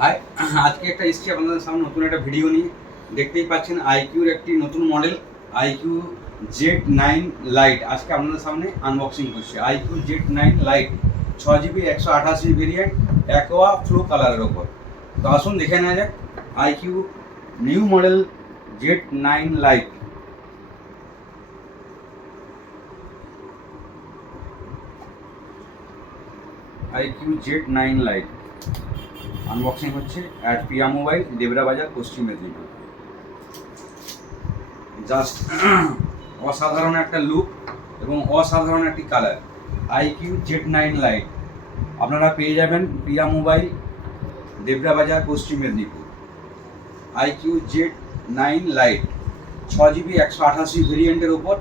High, আজকে একটা এসছি আপনাদের সামনে নতুন একটা ভিডিও নিয়ে। দেখতেই পাচ্ছেন আইকিউর একটি নতুন মডেল আইকিউ Z9 লাইট আজকে আপনাদের সামনে আনবক্সিং করছি। IQOO Z9 lite 6 GB 128 variant aqua flow কালারের ওপর। তো আসুন দেখে নেওয়া যাক iQOO new model Z9 lite. IQOO Z9 lite unboxing হচ্ছে at Piya mobile, Debra Bazar, Paschim Medinipur. Just অসাধারণ একটা লুক এবং অসাধারণ একটি কালার। আইকিউ Z9 লাইট আপনারা পেয়ে যাবেন পিয়া mobile, Debra Bazar, Paschim Medinipur. IQ Z9 lite 6 GB 128 ভেরিয়েন্টের ওপর।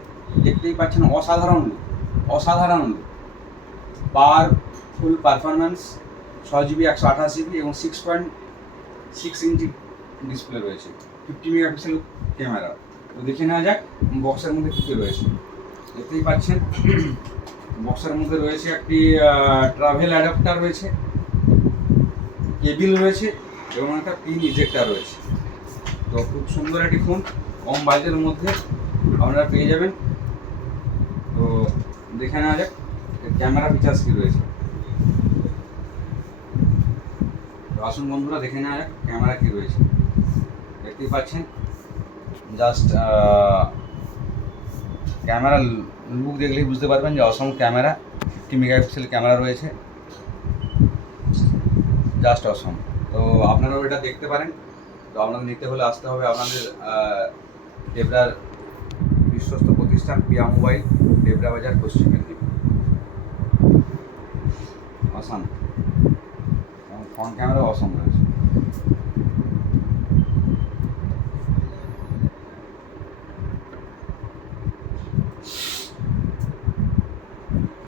দেখতেই পাচ্ছেন অসাধারণ লুক, অসাধারণ look, powerful performance, 6 GB 128 GB এবং 6.6 ইঞ্চি ডিসপ্লে রয়েছে, 50 মেগাপিক্সেল ক্যামেরা। তো দেখে নেওয়া যাক বক্সের মধ্যে কী কী রয়েছে। দেখতেই পাচ্ছেন বক্সের মধ্যে রয়েছে একটি ট্রাভেল অ্যাডাপ্টার রয়েছে, কেবিল রয়েছে এবং একটা পিন ইজেক্টার রয়েছে। তো খুব সুন্দর একটি ফোন, কম বাজেটের মধ্যে আপনারা পেয়ে যাবেন। তো দেখে নেওয়া যাক ক্যামেরা ফিচার্স কী রয়েছে। তো আসুন বন্ধুরা দেখে নেওয়া যাক ক্যামেরা কী রয়েছে। দেখতেই পাচ্ছেন জাস্ট ক্যামেরা লুক দেখলেই বুঝতে পারবেন যে অসম ক্যামেরা, 50 মেগাপিক্সেল ক্যামেরা রয়েছে, জাস্ট অসম। তো আপনারাও এটা দেখতে পারেন। তো আপনাদের নিতে হলে আসতে হবে আপনাদের দেবরার বিশ্বস্ত প্রতিষ্ঠান পিয়া মোবাইল, দেবরা বাজার, পশ্চিম মেদিনীপুর। অসম এবং ফ্রন্ট ক্যামেরা অসম রয়েছে।